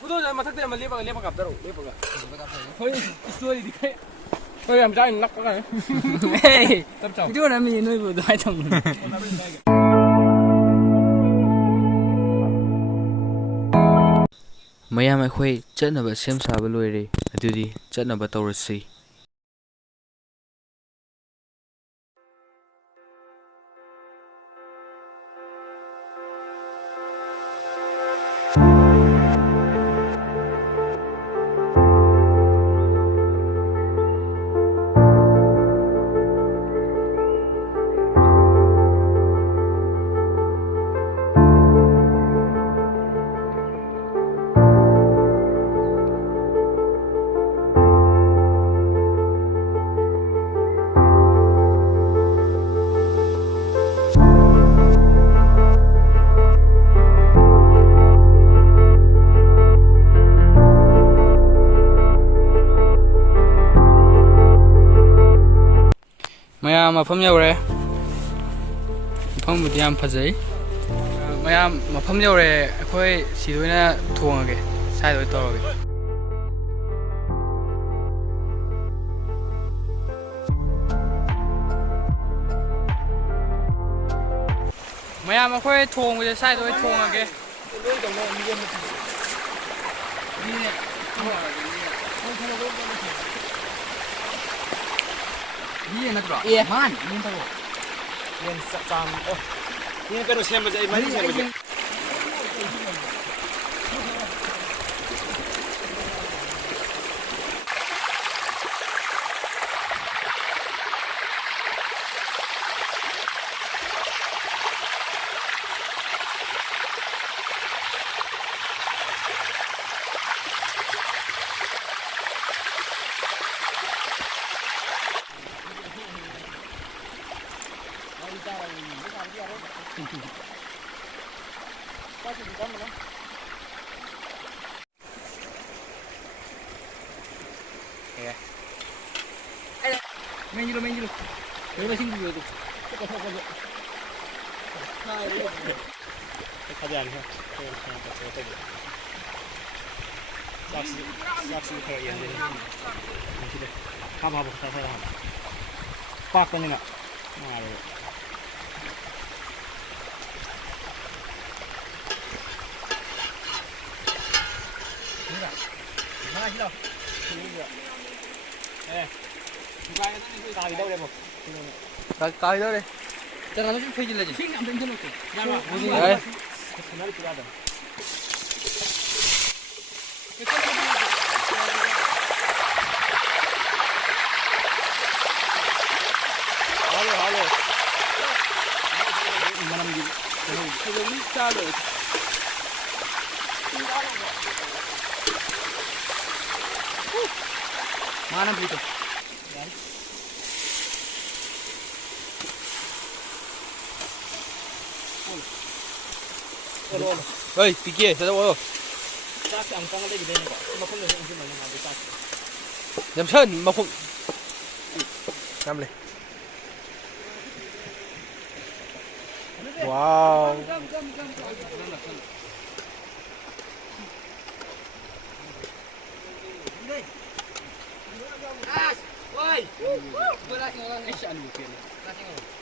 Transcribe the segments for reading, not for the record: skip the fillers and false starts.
부도자 마탁대 한번 레버가 갑다로 레버가 거의 스토리디 거의 한번 자인 낙가가 에이 부도 남이 너희보다 하여튼 ꯃꯌꯥꯝ ꯑꯩꯈꯣꯏ ꯆꯠꯅꯕ ꯁꯦꯝ ꯁꯥꯕ ꯂꯣꯏꯔꯦ ꯑꯗꯨꯗꯤ ꯆꯠꯅꯕ ꯇꯧꯔꯁꯤ ꯃꯌꯥꯝ ꯃꯐꯝ ꯌꯧꯔꯦ ꯃꯐꯝꯕꯨꯗꯤ ꯌꯥꯝ ꯐꯖꯩ ꯃꯌꯥꯝ ꯃꯐꯝ ꯌꯧꯔꯦ ꯑꯩꯈꯣꯏ ꯁꯤꯗ ꯑꯣꯏꯅ ꯊꯣꯡꯉꯒꯦ ꯁꯥꯏꯗ ꯑꯣꯏꯅ ꯇꯧꯔꯒꯦ ꯃꯌꯥꯝ ꯑꯩꯈꯣꯏ ꯊꯣꯡꯕꯁꯦ ꯁꯥꯏꯗ ꯑꯣꯏꯅ ꯊꯣꯡꯉꯒꯦ 이해 나더라. 예. 만 이해다고. 얘는 쌈. 얘는 빼로 셈버지 이 많이 셈버지. 맨지로 여기다 신기해도 가지 않나? 싹스 그래 연대 이제 봐봐 사사라 빡 꺼내나 나가시라 예 가기 đâu đây một 가위 đâu đây chắc là nó cũng phi lên gì phi nằm trên một cái đấy nó đi ra rồi alo mà làm gì cái gì ra rồi mana begitu ơi tí kia sao đâu 짝이 안 까는 데기 되는 거 뭐 근데 이제 뭐냐 나도 짝 잠시만 뭐 남래 와우 oi gue lagi ngolah ngesan mungkin lagi ngolah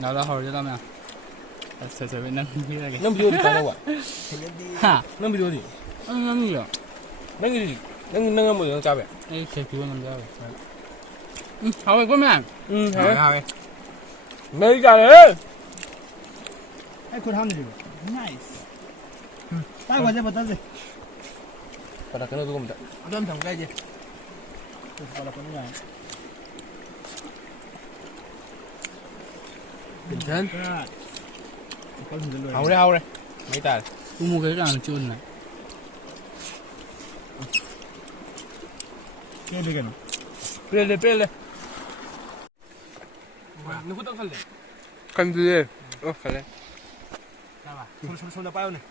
nào là hồi cho tao nè sợ sợ bị nâng như thế này Nâng video thì cái đâu ạ? ha Nâng video thì nâng gì vậy nâng một cha vậy. đây sẽ cứu làm sao thôi có mẹ Thế. Mấy cha đấy. Aiคุณทำดิnice ตั้งไว้จะบ่ตัดสิ Và đặt cái nó cũng được. เริ่มทำใกล้ดิเอาละคนนี้ Bình chân. เขาถึงจะรวย Hầu đây. Mấy ta. cũng mua cái làm chun này เก่งเลยกัน Pele lên. Nó hút tao lên. Cần gì? Phải lên. ชนจะไปเอาเนี่ย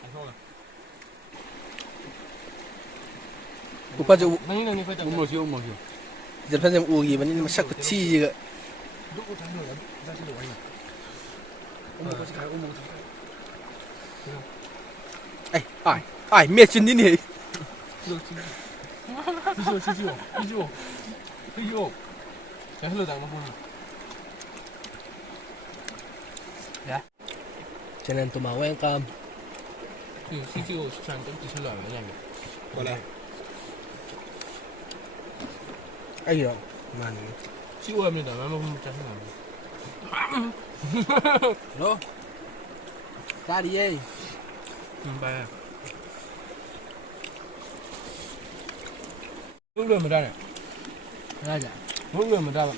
ไอ้โทษ 오빠 저 Nâng đi phải tao. một chiều 이제 편집 오기 만이 막 샤크 치지가 아이 몇준이니 Video. Cái hơi đằng nó không. 쟤는 또 마왕감 Video chẳng cũng chỉ là cái này. gọi là 아이요 많이 Siêu đó mà không chẳng nào. 너 다리에 Ba. Lúc rồi mà ra này. ra chả Lúc rồi mà ra bạn.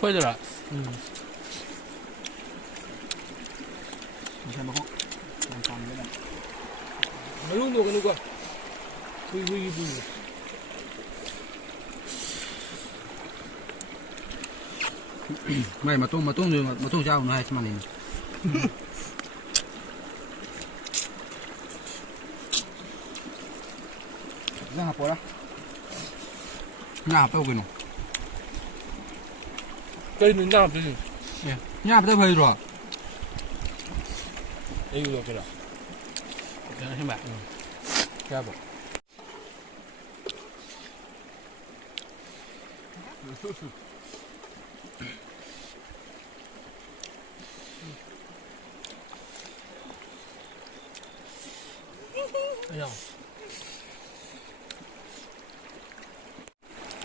phơi rồi Nó lúc rồi cái lúc rồi. Hui. mày mà tôm rồi mà tôm dao nó hay chứ mà này ra hộp đó nhà hộp đâu cái nó Cây mình ra cái gì? nhà hộp đâu phải rồi Đây rồi cái đó. cho nó xem bạn Ra bộ.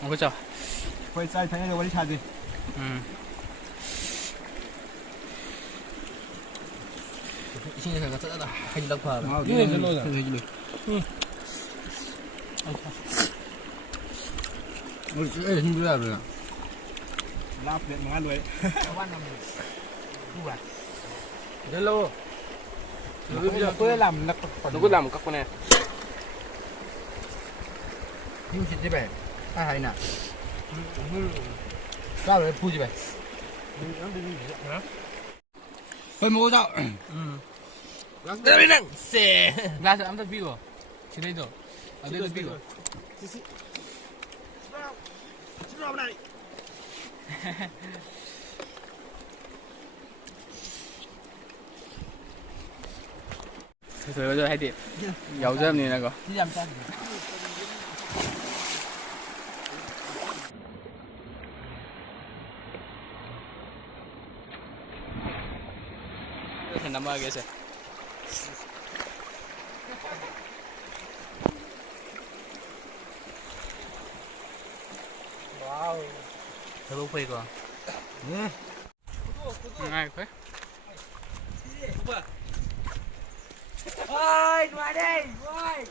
không có chờ ไฟใส่ทั้งนี้วันที่ชาดิ 신경 쓰다 하지 닥파 이거 별로다. 애 힘들어 그래 ลาบเนี่ยมันรวย Hello. bây giờ tôi làm là Nó có làm một các con này. 힘 진짜 배 하이 나 까왜 부지 배 왜 먹어자 Đây xe. ra sẽ ăn thật big rồi chỉ đây rồi ở đây là big rồi rồi rồi hay tiệm dầu cho em này là có đi làm sao thành năm kìa sẽ thấy bông phê còn ngay khỏe ôi ngoài đây ôi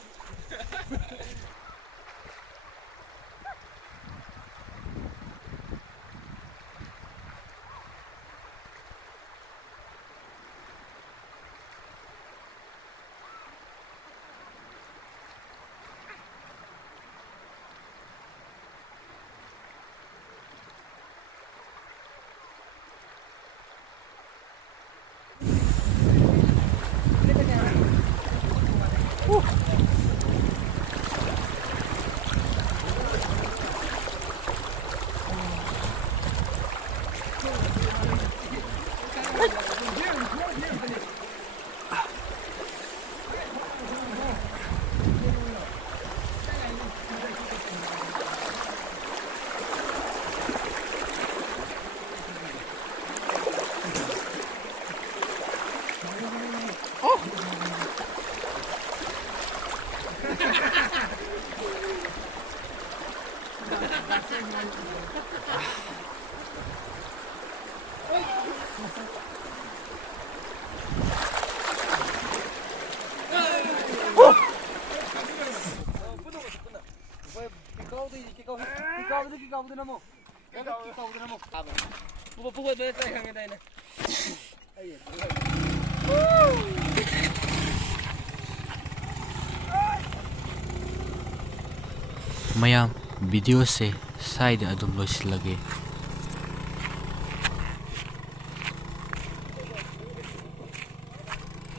नमो तौदना नमो पुगो दे tay hang đây này mayam video se side adum loisilage